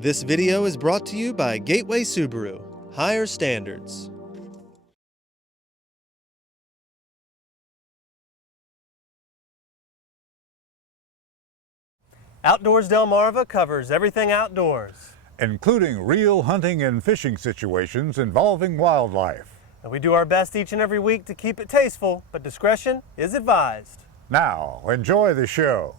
This video is brought to you by Gateway Subaru. Higher standards. Outdoors Delmarva covers everything outdoors, including real hunting and fishing situations involving wildlife. and we do our best each and every week to keep it tasteful, but discretion is advised. Now, enjoy the show.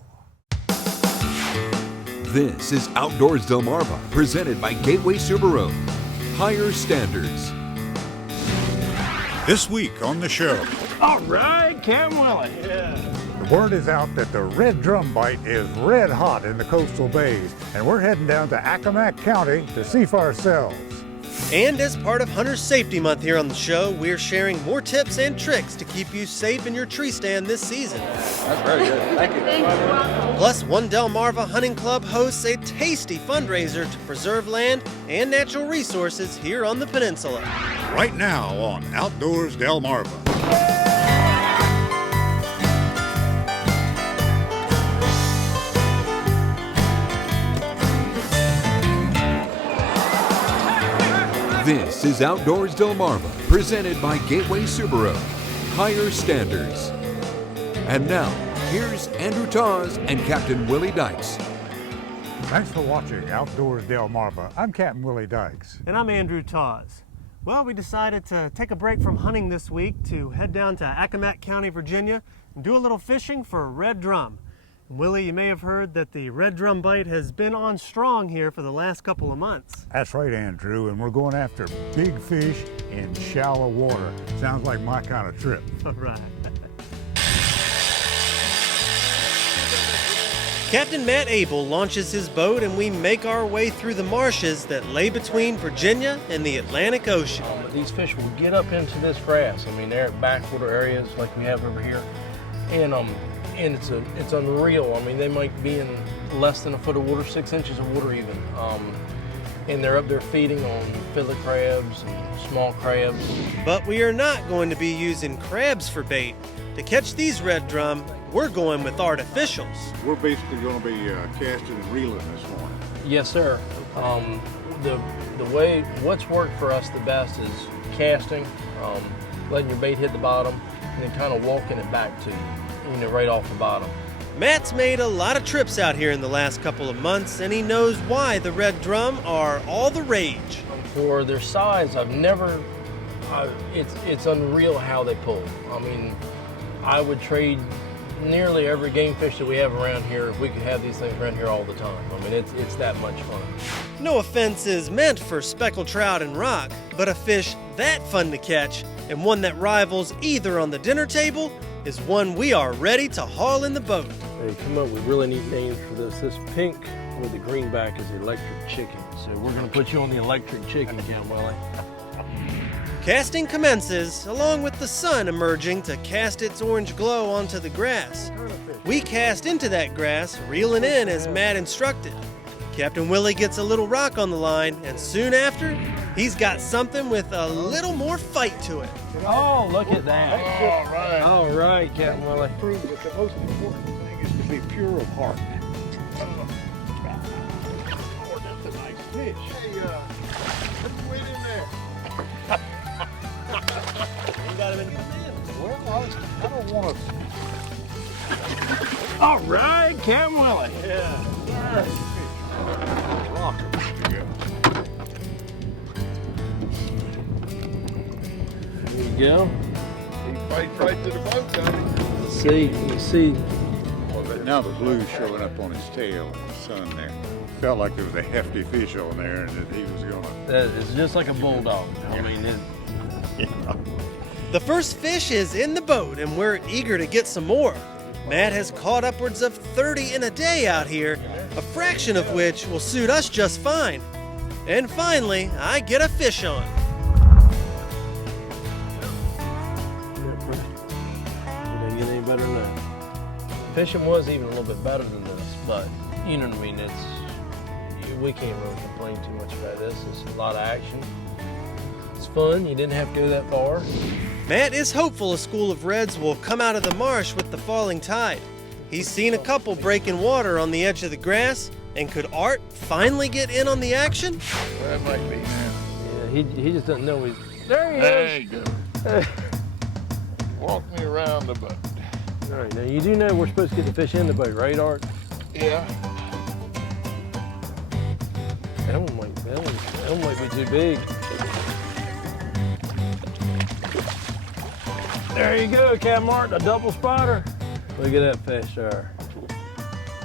This is Outdoors Delmarva, presented by Gateway Subaru. Higher standards. This week on the show, All right, Cam Willie. the word is out that the red drum bite is red hot in the coastal bays, and we're heading down to Accomack County to see for ourselves. And as part of Hunter Safety Month here on the show, we're sharing more tips and tricks to keep you safe in your tree stand this season. That's very good. Thank you. Plus, one Delmarva Hunting Club hosts a tasty fundraiser to preserve land and natural resources here on the peninsula. Right now on Outdoors Delmarva. This is Outdoors Delmarva, presented by Gateway Subaru. Higher standards. And now, here's Andrew Tawes and Captain Willie Dykes. Thanks for watching Outdoors Delmarva. I'm Captain Willie Dykes. And I'm Andrew Tawes. Well, we decided to take a break from hunting this week to head down to Accomack County, Virginia, and do a little fishing for red drum. Willie, you may have heard that the red drum bite has been on strong here for the last couple of months. That's right, Andrew, and we're going after big fish in shallow water. Sounds like my kind of trip. All right. Captain Matt Abel launches his boat and we make our way through the marshes that lay between Virginia and the Atlantic Ocean. These fish will get up into this grass. I mean, they're at backwater areas like we have over here, and it's unreal. I mean, they might be in less than a foot of water, 6 inches of water even, and they're up there feeding on fiddler crabs and small crabs. But we are not going to be using crabs for bait. To catch these red drum, we're going with artificials. We're basically going to be casting and reeling this morning. Yes, sir. The way what's worked for us the best is casting, letting your bait hit the bottom, and then kind of walking it back to you, right off the bottom. Matt's made a lot of trips out here in the last couple of months, and he knows why the red drum are all the rage. For their size, it's unreal how they pull. I mean, I would trade nearly every game fish that we have around here if we could have these things around here all the time. I mean, it's that much fun. No offense is meant for speckled trout and rock, but a fish that fun to catch and one that rivals either on the dinner table is one we are ready to haul in the boat. They come up with really neat names for this. This pink with the greenback is electric chicken. So we're going to put you on the electric chicken, Cam Willie. Casting commences, along with the sun emerging to cast its orange glow onto the grass. We cast into that grass, reeling in as Matt instructed. Captain Willie gets a little rock on the line, and soon after, he's got something with a little more fight to it. Oh, look at that. All right. All right, Captain Willie. Prove that the most important thing is to be pure of heart. Oh, that's a nice fish. Hey, put the weight in there. You got him in the command. Well, I don't want to. All right, Cam Willie. Yeah. Rock him. There you go. He fights right to the boat, doesn't he? You see. Now the blue's showing up on his tail in the sun there. Felt like there was a hefty fish on there and that he was going to. It's just like a bulldog. I mean, The first fish is in the boat, and we're eager to get some more. Matt has caught upwards of 30 in a day out here, a fraction of which will suit us just fine. And finally, I get a fish on. You didn't get any better than that. Fishing was even a little bit better than this, but you know what I mean. We can't really complain too much about this. It's a lot of action. It's fun. You didn't have to go that far. Matt is hopeful a school of reds will come out of the marsh with the falling tide. He's seen a couple breaking water on the edge of the grass, And could Art finally get in on the action? That might be now. Yeah, he just doesn't know he's... There he There is! you go. Walk me around the boat. All right, now you do know we're supposed to get the fish in the boat, right, Art? Yeah. That one might be too big. There you go, Captain Art, a double spotter. Look at that fish there.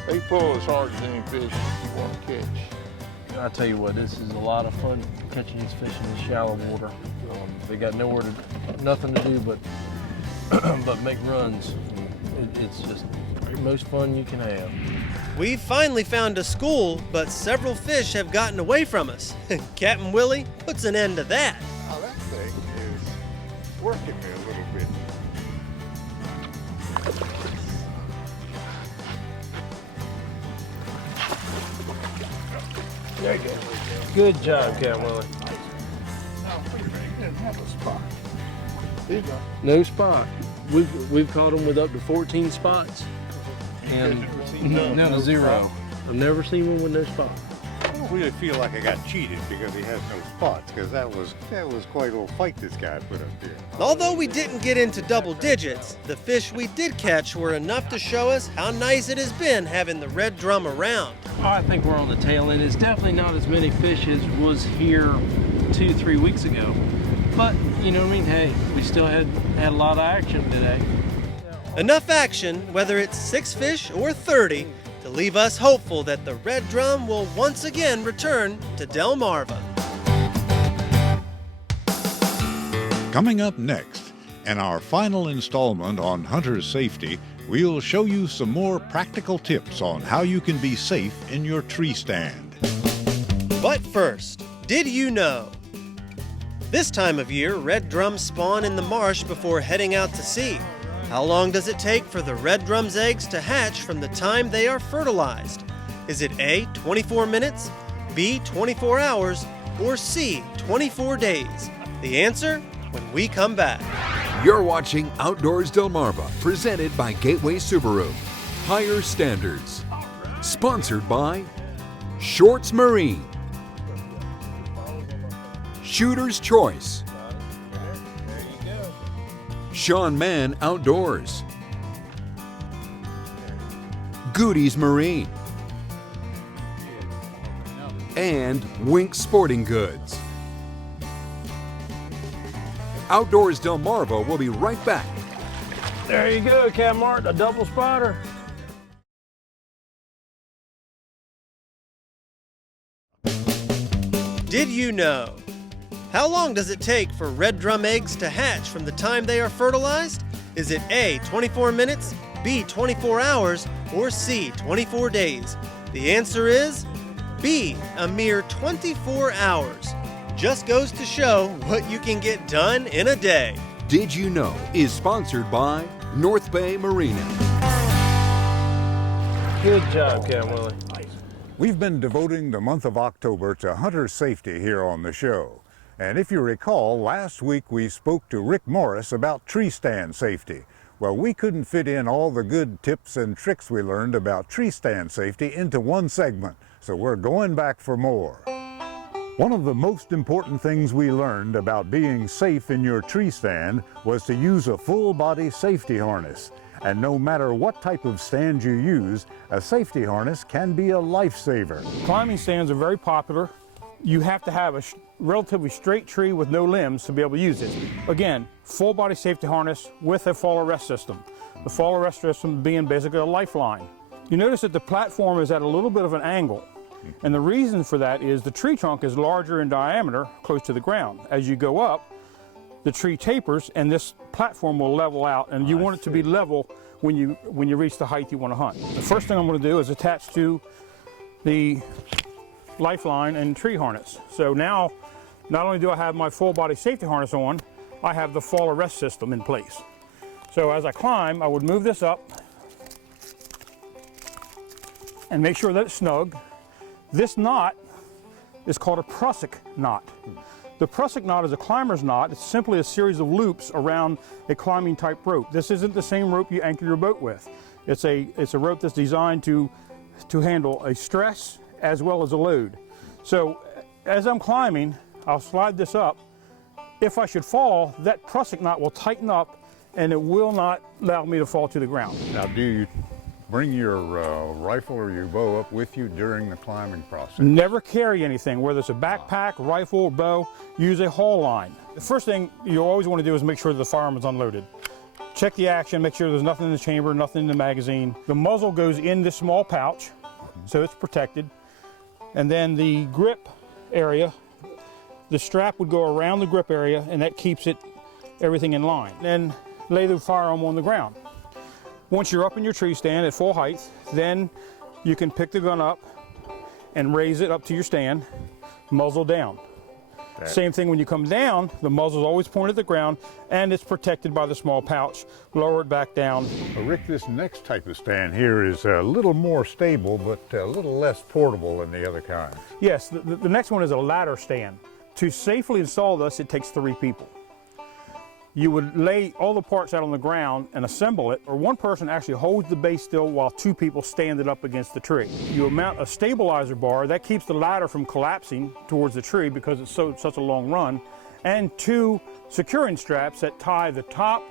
They pull as hard as any fish you want to catch. I tell you what, this is a lot of fun catching these fish in the shallow water. They got nothing to do but but make runs. It's just the most fun you can have. We've finally found a school, but several fish have gotten away from us. Captain Willie puts an end to that. Now that thing is working me a little bit. There you go. Good job, Captain Willie. Now, wait a minute, he didn't have a spot. He got No spot. We've caught them with up to 14 spots. And no, zero. I've never seen one with no spot. I don't really feel like I got cheated because he has no spots, because that was quite a little fight this guy put up here. Although we didn't get into double digits, the fish we did catch were enough to show us how nice it has been having the red drum around. Oh, I think we're on the tail end. It's definitely not as many fish as was here 2-3 weeks ago. But, you know what I mean? Hey, we still had a lot of action today. Enough action, whether it's 6 fish or 30, to leave us hopeful that the red drum will once again return to Delmarva. Coming up next, in our final installment on hunter safety, we'll show you some more practical tips on how you can be safe in your tree stand. But first, did you know? This time of year, red drums spawn in the marsh before heading out to sea. How long does it take for the red drum's eggs to hatch from the time they are fertilized? Is it A, 24 minutes, B, 24 hours, or C, 24 days? The answer when we come back. You're watching Outdoors Delmarva, presented by Gateway Subaru. Higher Standards. Sponsored by Shorts Marine, Shooter's Choice, Sean Mann Outdoors, Goody's Marine, and Wink Sporting Goods. Outdoors Delmarva will be right back. There you go, Captain Art, a double spotter. Did you know? How long does it take for red drum eggs to hatch from the time they are fertilized? Is it A, 24 minutes, B, 24 hours, or C, 24 days? The answer is B, a mere 24 hours. Just goes to show what you can get done in a day. Did You Know is sponsored by North Bay Marina. Good job, Captain Willie. We've been devoting the month of October to hunter safety here on the show. And if you recall, last week we spoke to Rick Morris about tree stand safety. Well, we couldn't fit in all the good tips and tricks we learned about tree stand safety into one segment, so we're going back for more. One of the most important things we learned about being safe in your tree stand was to use a full-body safety harness. And no matter what type of stand you use, a safety harness can be a lifesaver. Climbing stands are very popular. You have to have a relatively straight tree with no limbs to be able to use it. Again, full body safety harness with a fall arrest system. The fall arrest system being basically a lifeline. You notice that the platform is at a little bit of an angle. And the reason for that is the tree trunk is larger in diameter close to the ground. As you go up, the tree tapers and this platform will level out, and you want it to be level when you reach the height you want to hunt. The first thing I'm going to do is attach to the lifeline and tree harness. So now, not only do I have my full body safety harness on, I have the fall arrest system in place. So as I climb, I would move this up and make sure that it's snug. This knot is called a prusik knot. The prusik knot is a climber's knot. It's simply a series of loops around a climbing type rope. This isn't the same rope you anchor your boat with. It's a rope that's designed to to handle a stress as well as a load. So as I'm climbing, I'll slide this up. If I should fall, that prusik knot will tighten up and it will not allow me to fall to the ground. Now, do you bring your rifle or your bow up with you during the climbing process? Never carry anything, whether it's a backpack, rifle, bow, use a haul line. The first thing you always want to do is make sure the firearm is unloaded. Check the action, make sure there's nothing in the chamber, nothing in the magazine. The muzzle goes in this small pouch, so it's protected. And then the grip area, the strap would go around the grip area, and that keeps everything in line. Then lay the firearm on the ground. Once you're up in your tree stand at full height, then you can pick the gun up and raise it up to your stand, muzzle down. Okay. Same thing when you come down, the muzzle is always pointed at the ground and it's protected by the small pouch. Lower it back down. Well, Rick, this next type of stand here is a little more stable, but a little less portable than the other kinds. Yes, the next one is a ladder stand. To safely install this, it takes 3 people. You would lay all the parts out on the ground and assemble it, or one person actually holds the base still while 2 people stand it up against the tree. You mount a stabilizer bar that keeps the ladder from collapsing towards the tree because it's such a long run, and 2 securing straps that tie the top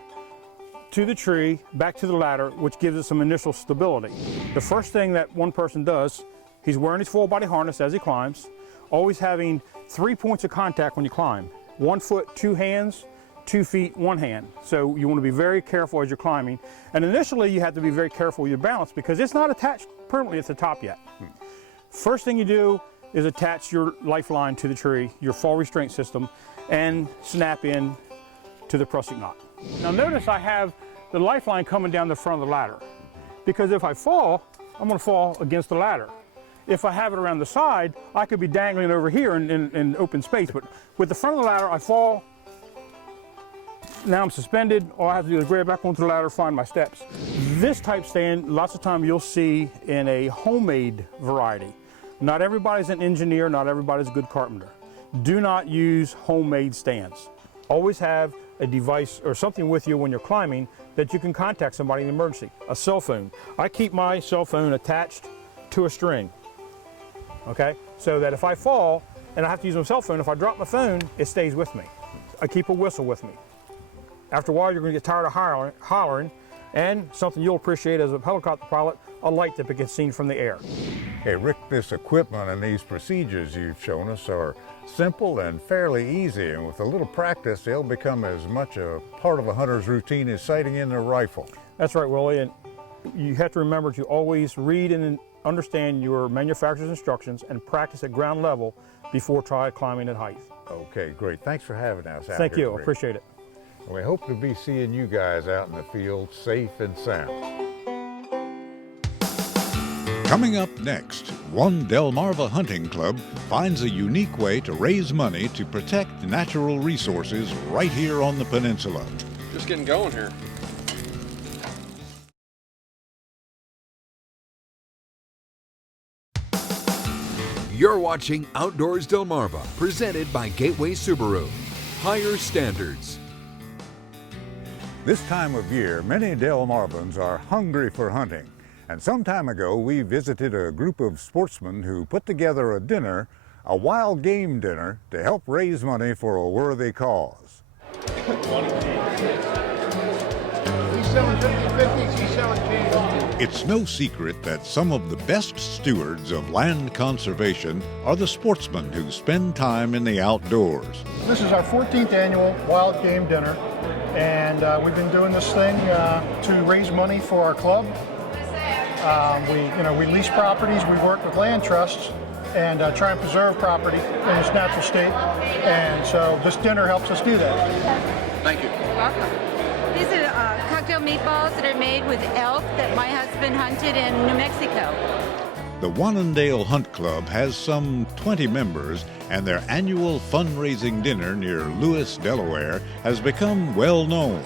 to the tree back to the ladder, which gives it some initial stability. The first thing that one person does, he's wearing his full body harness as he climbs, always having 3 points of contact when you climb. 1 foot, 2 hands, 2 feet, 1 hand. So you want to be very careful as you're climbing. And initially you have to be very careful with your balance because it's not attached permanently at the top yet. First thing you do is attach your lifeline to the tree, your fall restraint system, and snap in to the prusik knot. Now notice I have the lifeline coming down the front of the ladder because if I fall, I'm going to fall against the ladder. If I have it around the side, I could be dangling over here in open space, but with the front of the ladder, I fall. Now I'm suspended. All I have to do is grab back onto the ladder, find my steps. This type stand, lots of time you'll see in a homemade variety. Not everybody's an engineer, not everybody's a good carpenter. Do not use homemade stands. Always have a device or something with you when you're climbing that you can contact somebody in an emergency. A cell phone. I keep my cell phone attached to a string, okay? So that if I fall and I have to use my cell phone, if I drop my phone, it stays with me. I keep a whistle with me. After a while, you're going to get tired of hollering, and something you'll appreciate as a helicopter pilot, a light that gets seen from the air. Hey, Rick, this equipment and these procedures you've shown us are simple and fairly easy, and with a little practice, they'll become as much a part of a hunter's routine as sighting in their rifle. That's right, Willie, and you have to remember to always read and understand your manufacturer's instructions and practice at ground level before try climbing at height. Okay, great. Thanks for having us out Thank here, you, Rick. appreciate it. We hope to be seeing you guys out in the field safe and sound. Coming up next, one Delmarva hunting club finds a unique way to raise money to protect natural resources right here on the peninsula. Just getting going here. You're watching Outdoors Delmarva, presented by Gateway Subaru. Higher standards. This time of year, many Delmarvans are hungry for hunting. And some time ago, we visited a group of sportsmen who put together a dinner, a wild game dinner, to help raise money for a worthy cause. He's selling 50/50s, he's selling cans. It's no secret that some of the best stewards of land conservation are the sportsmen who spend time in the outdoors. This is our 14th annual wild game dinner, and we've been doing this thing to raise money for our club. We lease properties, we work with land trusts, and try and preserve property in its natural state. And so this dinner helps us do that. Thank you. You're welcome. These are cocktail meatballs that are made with elk that my husband hunted in New Mexico. The Wannendale Hunt Club has some 20 members, and their annual fundraising dinner near Lewis, Delaware, has become well known.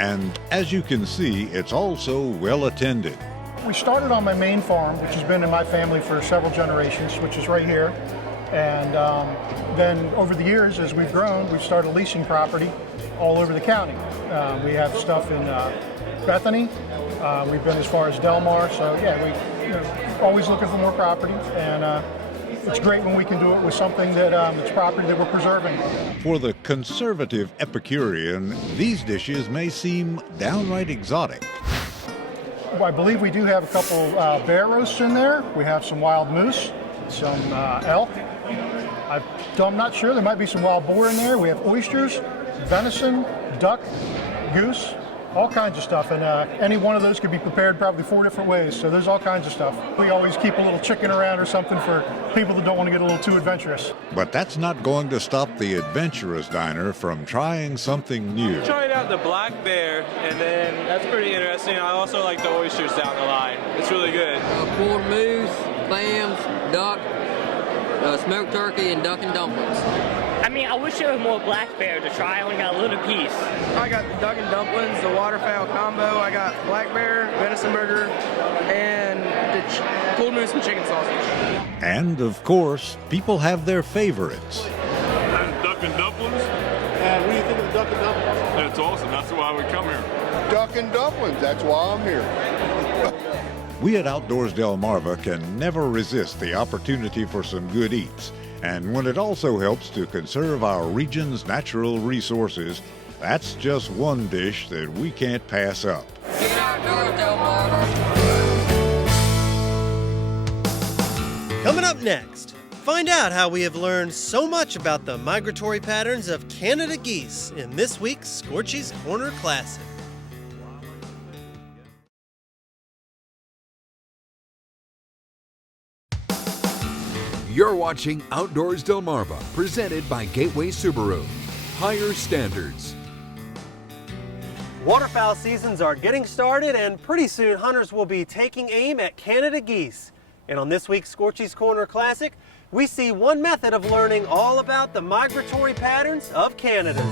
And as you can see, it's also well attended. We started on my main farm, which has been in my family for several generations, which is right here. And then over the years, as we've grown, we've started leasing property all over the county. We have stuff in Bethany. We've been as far as Delmar. So yeah, always looking for more property, and it's great when we can do it with something that it's property that we're preserving. For the conservative Epicurean, these dishes may seem downright exotic. I believe we do have a couple bear roasts in there. We have some wild moose, some elk. I'm not sure. There might be some wild boar in there. We have oysters, venison, duck, goose, all kinds of stuff. And any one of those could be prepared probably 4 different ways. So there's all kinds of stuff. We always keep a little chicken around or something for people that don't want to get a little too adventurous. But that's not going to stop the adventurous diner from trying something new. Tried out the black bear, and then that's pretty interesting. I also like the oysters down the line. It's really good. Corned moose, clams, duck, smoked turkey, and duck and dumplings. I mean, I wish there was more black bear to try. I only got a little piece. I got the duck and dumplings, the waterfowl combo. I got black bear, venison burger, and the cold moose and chicken sausage. And of course, people have their favorites. And duck and dumplings. And what do you think of the duck and dumplings? It's awesome. That's why we come here. Duck and dumplings, that's why I'm here. We at Outdoors Delmarva can never resist the opportunity for some good eats. And when it also helps to conserve our region's natural resources, that's just one dish that we can't pass up. Get outdoors, Delmarva. Coming up next, find out how we have learned so much about the migratory patterns of Canada geese in this week's Korchis Corner Classic. You're watching Outdoors Delmarva, presented by Gateway Subaru. Higher standards. Waterfowl seasons are getting started, and pretty soon hunters will be taking aim at Canada geese. And on this week's Korchis Corner Classic, we see one method of learning all about the migratory patterns of Canada's.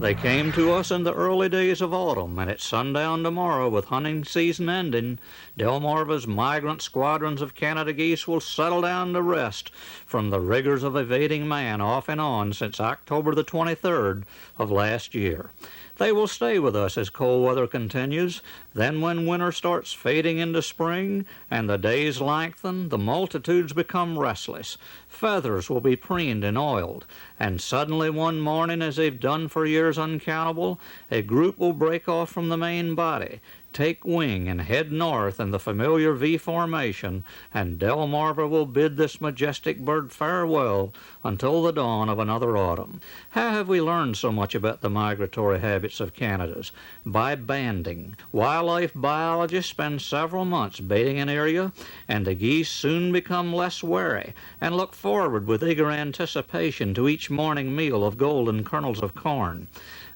They came to us in the early days of autumn, and at sundown tomorrow, with hunting season ending, Delmarva's migrant squadrons of Canada geese will settle down to rest from the rigors of evading man off and on since October the 23rd of last year. They will stay with us as cold weather continues. Then when winter starts fading into spring and the days lengthen, the multitudes become restless. Feathers will be preened and oiled, and suddenly one morning, as they've done for years uncountable, a group will break off from the main body, take wing and head north in the familiar V formation, and Delmarva will bid this majestic bird farewell until the dawn of another autumn. How have we learned so much about the migratory habits of Canada's? By banding. Wildlife biologists spend several months baiting an area, and the geese soon become less wary and look forward with eager anticipation to each morning meal of golden kernels of corn.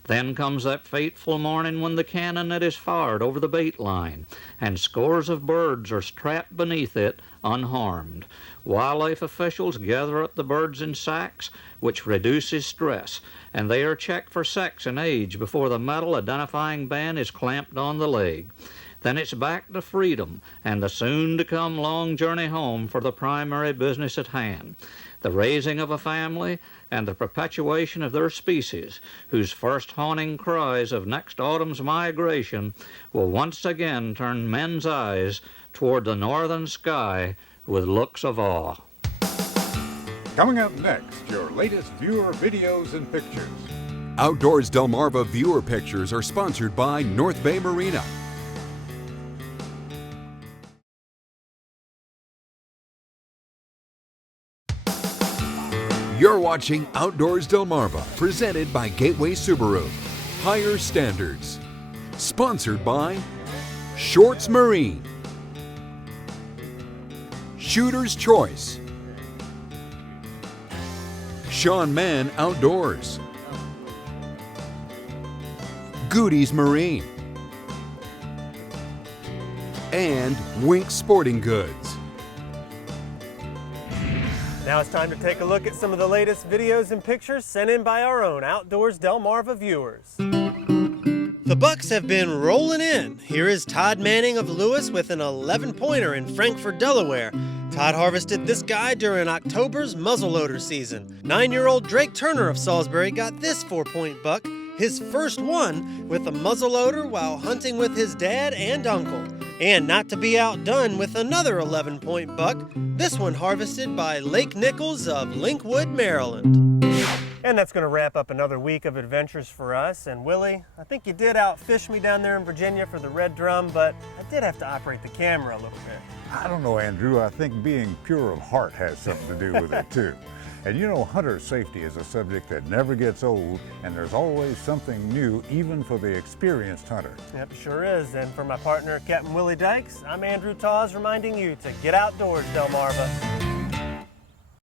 Then comes that fateful morning when the cannon net is fired over the bait line, and scores of birds are trapped beneath it unharmed. Wildlife officials gather up the birds in sacks, which reduces stress, and they are checked for sex and age before the metal identifying band is clamped on the leg. Then it's back to freedom and the soon-to-come long journey home for the primary business at hand, the raising of a family and the perpetuation of their species, whose first haunting cries of next autumn's migration will once again turn men's eyes toward the northern sky with looks of awe. Coming up next, your latest viewer videos and pictures. Outdoors Delmarva viewer pictures are sponsored by North Bay Marina. You're watching Outdoors Delmarva, presented by Gateway Subaru. Higher standards. Sponsored by Shorts Marine, Shooter's Choice, Sean Mann Outdoors, Goody's Marine, and Wink Sporting Goods. Now it's time to take a look at some of the latest videos and pictures sent in by our own Outdoors Delmarva viewers. The bucks have been rolling in. Here is Todd Manning of Lewis with an 11-pointer in Frankfort, Delaware. Todd harvested this guy during October's muzzleloader season. 9-year-old Drake Turner of Salisbury got this 4-point buck, his first one with a muzzleloader while hunting with his dad and uncle. And not to be outdone with another 11-point buck, this one harvested by Lake Nichols of Linkwood, Maryland. And that's going to wrap up another week of adventures for us. And Willie, I think you did outfish me down there in Virginia for the red drum, but I did have to operate the camera a little bit. I don't know, Andrew. I think being pure of heart has something to do with it, too. And you know, hunter safety is a subject that never gets old, and there's always something new, even for the experienced hunter. Yep, sure is. And for my partner, Captain Willie Dykes, I'm Andrew Taws, reminding you to get outdoors, Delmarva.